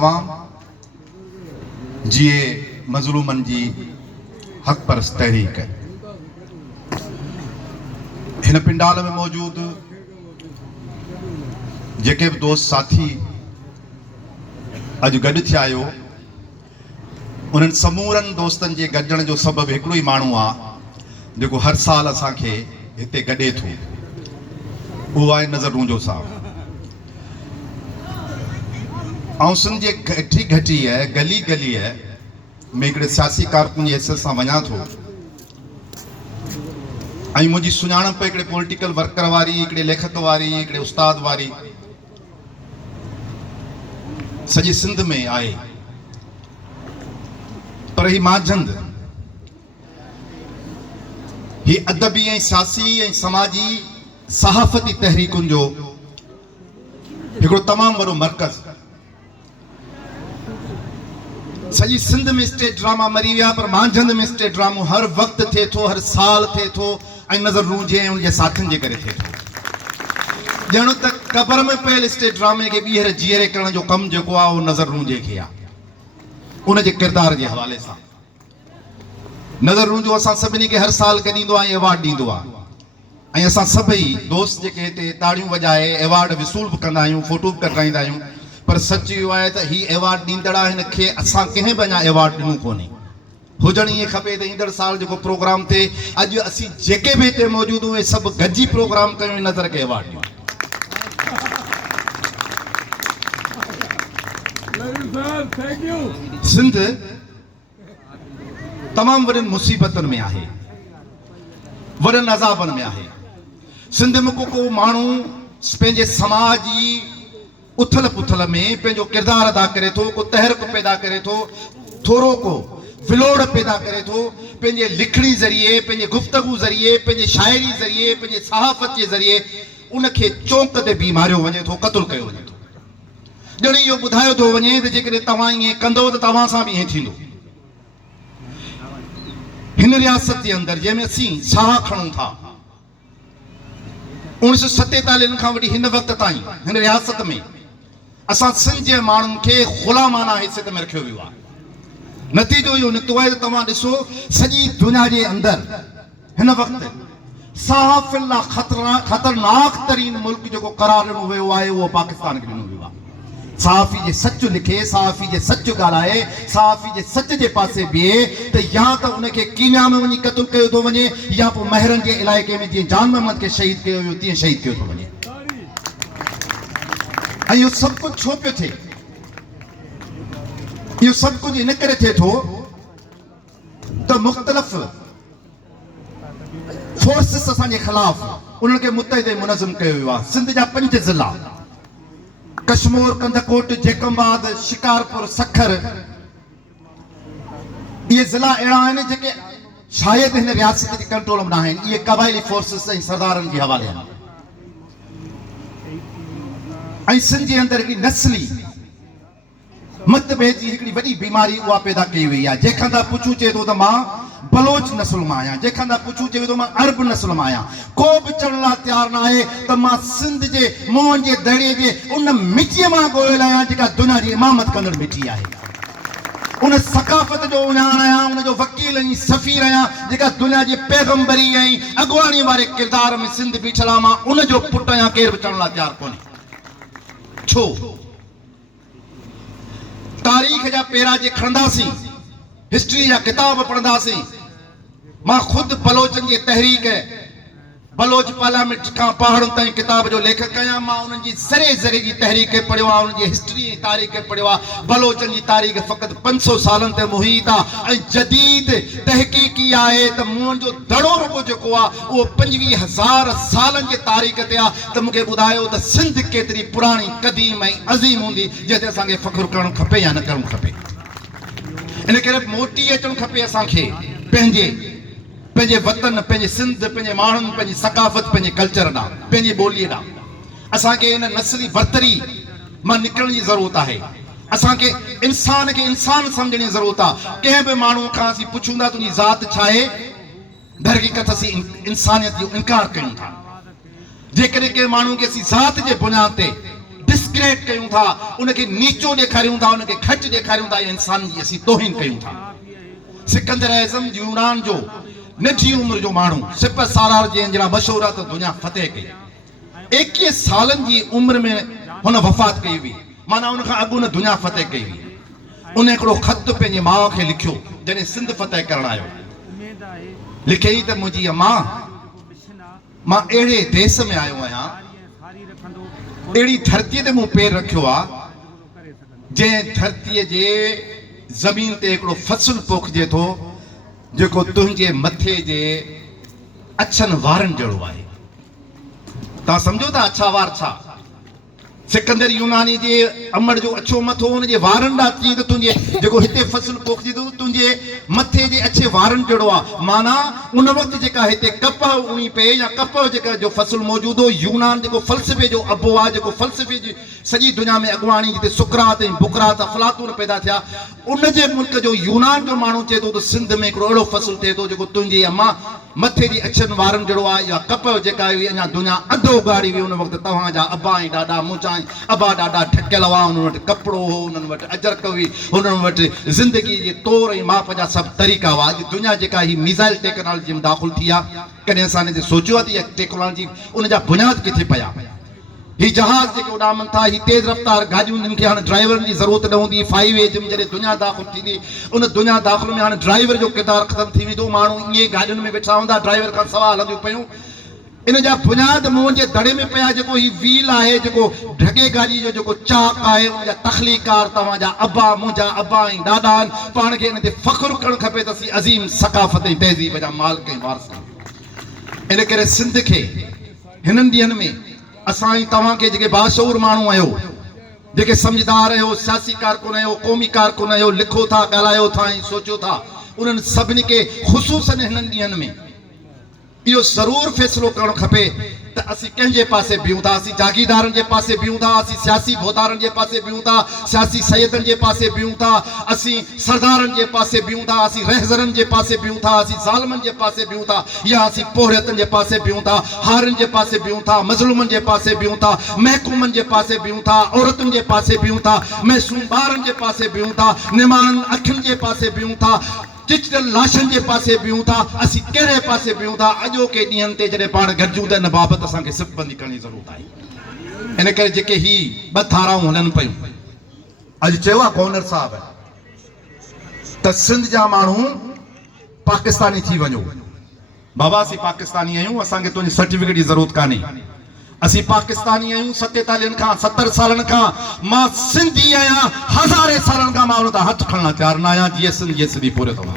आवाम जिए मज़लूमन जी हक परस्त तहरीक हिन पिंडाल में मौजूद जेके भी दोस्त साथी अज गड थिया आयो उन्हनि समूरनि दोस्तनि जे गॾजण जो सबब हिकिड़ो ही माण्हू आहे जेको हर साल असांखे हिते गॾे थो। उहो आहे नज़र रूंजो साहब। ऐं सिंध जे घटी घटी है गली गली है में हिकिड़े सियासी कारकुन जी हैसियत सां वञा थो ऐं मुंहिंजी सुञाणप हिकिड़े पॉलिटिकल वर्कर वारी, हिकिड़े लेखक वारी, हिकिड़े उस्ताद वारी सॼे सिंध में आहे। पर ही माजंद ही अदबी ऐं सियासी ऐं समाजी सहाफ़ती तहरीकुनि जो हिकिड़ो तमामु वॾो मर्कज़। सॼी सिंध में स्टेज ड्रामा मरी विया, पर मांझंद में स्टेज ड्रामो हर वक़्तु थिए थो, हर साल थिए थो ऐं नज़र रूंजे ऐं उनजे साथियुनि जे करे थिए थो। ॼण त क़बर में पयल स्टेज ड्रामे खे ॿीहर जीअरे करण जो कमु जेको आहे उहो नज़र रूंजे खे आहे, उनजे किरदार जे हवाले सां। नज़र रूंजो असां सभिनी खे हर साल गॾींदो आहे, अवॉर्ड ॾींदो आहे ऐं असां सभई दोस्त जेके हिते ताड़ियूं वॼाए अवॉर्ड विसूल बि कंदा आहियूं, फोटो बि कढाईंदा आहियूं। पर सच इहो आहे त ही अवॉर्ड ॾींदड़ आहे, हिन खे असां कंहिं बि अञा अवॉर्ड ॾिनो कोन्हे। हुजणु ईअं खपे त ईंदड़ साल जेको प्रोग्राम थिए, अॼु असीं जेके बि हिते मौजूदु उहे सभु गॾिजी प्रोग्राम कयूं, नज़र खे अवॉर्ड ॾियूं। सिंध तमामु वॾनि मुसीबतनि में आहे, वॾनि अज़ाबनि में आहे। सिंध में को माण्हू पंहिंजे समाज जी उथल पुथल में पंहिंजो किरदारु अदा करे थो, को तहरीक पैदा करे थो, थोरो को विलोड़ पैदा करे थो, पंहिंजे लिखणी ज़रिए, पंहिंजे गुफ़्तगू ज़रिए, पंहिंजे शाइरी ज़रिए, पंहिंजे सहाफ़त जे ज़रिए उनखे चौंक ते बि मारियो वञे थो, क़त्ल कयो वञे थो। ॼण इहो ॿुधायो थो वञे त जेकॾहिं तव्हां ईअं कंदो त तव्हां सां बि ईअं थींदो। हिन रियासत जे अंदरि जंहिंमें असीं साह खणूं था, 1947 खां वठी हिन वक़्त ताईं हिन रियासत में असां सिंध जे माण्हुनि खे ग़ुलामाना हैसियत में रखियो वियो आहे। नतीजो इहो निकितो आहे त तव्हां ॾिसो सॼी दुनिया जे अंदरि हिन वक़्तु सहाफ़ियुनि लाइ ख़तरनाक तरीन मुल्क जेको करार ॾिनो वियो आहे उहो पाकिस्तान खे ॾिनो वियो आहे। सहाफ़ी जे सच लिखे, सहाफ़ी जे सच ॻाल्हाए, सहाफ़ी जे सच जे पासे बीहे त या त उनखे कीनिया में वञी क़त्ल कयो थो वञे या पोइ महरनि जे इलाइक़े में जीअं जान मोहम्मद खे शहीद कयो वियो तीअं शहीद कयो थो वञे। ऐं इहो सभु कुझु छो पियो थिए? इहो सभु कुझु इन करे थिए थो त मुख़्तलिफ़ फोर्सिस असांजे ख़िलाफ़ उन्हनि खे मुतहिद मुनज़्ज़म कयो वियो आहे। सिंध जा 5 ज़िला कश्मीर, कंदकोट, जेकमबाद, शिकारपुर, सखर, इहे ज़िला अहिड़ा आहिनि जेके शायदि हिन रियासत जे कंट्रोल में न आहिनि। इहे क़बाइली फोर्सिस ऐं सरदारनि जे हवाले आहिनि। ऐं सिंध जे अंदरि हिकिड़ी नस्ली मतभेद जी हिकिड़ी वॾी बीमारी उहा पैदा कई वई आहे। जंहिंखां त पुछूं चए थो त मां बलोच नस्ल मां आहियां, जंहिंखां त पुछूं चए थो मां अरब नस्ल मां आहियां। को बि चवण लाइ तयारु न आहे त मां सिंध जे मोहन जे दड़े जे उन मिटीअ मां ॻोल्हियल आहियां जेका दुनिया जी इमामत कंदड़ मिटी आहे। उन सकाफ़त जो उञाण आहियां, उनजो वकील ऐं सफ़ीर आहियां जेका दुनिया जी पैगंबरी ऐं अॻुवाणी वारे किरदार में सिंध बीठल आहे। मां उनजो पुटु आहियां, केरु बि चवण लाइ तयारु कोन्हे। छो? तारीख़ जा पेरा जे खणंदासीं, हिस्ट्री जा किताब पढ़ंदासीं। मां ख़ुदि बलोचनि जी तहरीक, बलोच पार्लियामेंट खां पहाड़नि ताईं किताब जो लेखक आहियां। मां उन्हनि जी ज़रे ज़रे जी तहरीक पढ़ियो आहे, उन्हनि जी हिस्ट्री ऐं तारीख़ पढ़ियो आहे। बलोचनि जी तारीख़ फ़क़ति 500 सालनि ते मुहित आहे ऐं जदीद तहक़ीक़ी आहे त मुंहिंजो दड़ो रुगो जेको आहे उहो 25,000 सालनि जे तारीख़ ते आहे। त मूंखे ॿुधायो त सिंध केतिरी पुराणी, क़दीम ऐं अज़ीम हूंदी जंहिं ते असांखे फ़ख़्रु करणु खपे या न करणु खपे। इन करे मोटी अचणु खपे असांखे पंहिंजे वतन, पंहिंजे सिंध, पंहिंजे माण्हुनि, पंहिंजी सकाफ़त, पंहिंजे कल्चर ॾांहुं, पंहिंजी ॿोलीअ ॾांहुं। असांखे इन नस्ली बर्तरी मां निकिरण जी ज़रूरत आहे। असांखे इंसान खे इंसान सम्झण जी ज़रूरत आहे। कंहिं बि माण्हू खां असीं पुछूं था तुंहिंजी ज़ात छा आहे, दर हक़ीक़त असीं इंसानियत जो इनकार कयूं था। जेकॾहिं कंहिं माण्हू खे असीं ज़ात जे बुनियाद ते डिस्क्रेट कयूं था, उनखे नीचो ॾेखारियूं था, उनखे घटि ॾेखारियूं था, इंसान जी असीं तोहीन कयूं था। सिकंदर आज़म यूनान जो नंढी उम्र जो माण्हू सिप सालार जंहिं जहिड़ा मशहूरु आहे त दुनिया फतेह कई। 21 सालनि जी उम्र में हुन वफ़ात कई हुई, माना उन खां अॻु हुन दुनिया फतेह कई हुई। उन हिकिड़ो ख़त पंहिंजे माउ खे लिखियो जॾहिं सिंध फतेह करणु आयो। लिखियई त मुंहिंजी अम्मा, मां अहिड़े देश में आयो आहियां, अहिड़ी धरतीअ ते मूं पेर रखियो आहे जंहिं धरतीअ जे ज़मीन ते हिकिड़ो फसल पोखिजे थो जेको तुंहिंजे मथे जे अछनि वारनि जहिड़ो आहे। तव्हां सम्झो था अछा वार छा? सिकंदर यूनानी जे अमड़ जो अछो मथो हुनजे वारनि ॾांहुं थी त तुंहिंजे जेको हिते फसल पोखिजे थो तुंहिंजे मथे जे अछे वारनि जहिड़ो आहे। माना उन वक़्तु जेका हिते कपह उणी पए या कपह जेका जो फसल मौजूदु हो, यूनान जेको फ़लसफ़े जो अबो आहे, जेको फ़लसफ़े जी सॼी दुनिया में अॻुवाणी जिते सुकरात ऐं बुकरात अफ़लातून पैदा थिया, उन जे मुल्क जो यूनान जो माण्हू चए थो त सिंध में हिकिड़ो अहिड़ो फसल थिए थो जेको तुंहिंजी अम्मा मथे जी अछनि वारनि जहिड़ो आहे। या कपह जेका हुई अञा दुनिया अधो उगाड़ी हुई उन वक़्तु तव्हांजा अबा ऐं ॾाॾा मूंचा अबा ॾाढा ठकियल हुआ, उन्हनि वटि कपिड़ो हो, उन्हनि वटि अजरक हुई, उन्हनि वटि ज़िंदगी जे तौर ऐं माप जा सभु तरीक़ा हुआ। अॼु दुनिया जेका ही मिज़ाइल टेक्नोलॉजी में दाख़िल थी आहे, कॾहिं असां हिन ते सोचियो आहे त इहा टेक्नोलॉजी उन जा बुनियाद किथे पिया? ही जहाज़ जेके उॾामनि था, ही तेज़ रफ़्तार गाॾियूं, जिन खे हाणे ड्राइवरनि जी ज़रूरत न हूंदी। 5G में जॾहिं दुनिया दाख़िल थींदी, उन दुनिया दाख़िल में हाणे ड्राइवर जो किरदारु ख़तमु थी वेंदो। माण्हू ईअं गाॾियुनि में वेठा हूंदा, ड्राइवर खां सवाइ हलंदियूं पियूं। इन जा बुनियाद मुंहं जे दड़े में पिया। जेको ही व्हील आहे, जेको ढगे गाॾी जो जेको चाक आहे, उन जा तख़लीकार तव्हांजा अबा, मुंहिंजा अबा ऐं ॾाॾा आहिनि। पाण खे इन ते फ़ख़्रु करणु खपे त असीं अज़ीम सक़ाफ़त ऐं तहज़ीब जा मालिक ऐं वारिस आहियूं। इन करे सिंध खे हिननि ॾींहंनि में असां ऐं तव्हांखे जेके बाशऊर माण्हू आहियो, जेके सम्झदार आहियो, सियासी कारकुन आहियो, क़ौमी कारकुन आहियो, लिखो था, ॻाल्हायो था ऐं सोचियो था, उन्हनि सभिनी खे ख़ुशूसन हिननि ॾींहंनि में इहो ज़रूरु फ़ैसिलो करणु खपे त असीं कंहिंजे पासे बीहूं था। असीं जागीरदारनि जे पासे बीहूं था, असीं सियासी भोदारनि जे पासे बीहूं था, सियासी सैयदनि जे पासे बीहूं था, असीं सरदारनि जे पासे बीहूं था, असीं रहज़रनि जे पासे बीहूं था, असीं ज़ालिमनि जे पासे बीहूं था, या असीं पोहरियतनि जे पासे बीहूं था, हारनि जे पासे बीहूं था, मज़लूमनि जे पासे बीहूं था, महकूमनि जे पासे बीहूं था, औरतुनि जे पासे बीहूं था, मासूम ॿारनि जे पासे बीहूं था, निमाणनि अखियुनि जे पासे बीहूं था, चिचल लाशनि जे पासे बीहूं था। असीं कहिड़े पासे बीहूं था? अॼोके ॾींहंनि ते जॾहिं पाण गॾिजूं त इन बाबति असांखे सिफ़बंदी करण जी ज़रूरत आहे। इन करे जेके ही ॿ धाराऊं हलनि पियूं, अॼु चयो आहे गवर्नर साहब त सिंध जा माण्हू पाकिस्तानी थी वञो। बाबा असीं पाकिस्तानी आहियूं, असांखे तुंहिंजी सर्टिफिकेट जी ज़रूरत कान्हे। असीं पाकिस्तानी आहियूं 47 खां 70 सालनि खां। मां सिंधी आहियां, हज़ारे सालनि खां मां उन तां हथु खणणु तयारु न आहियां। जीअं सिंध पूरे तव्हां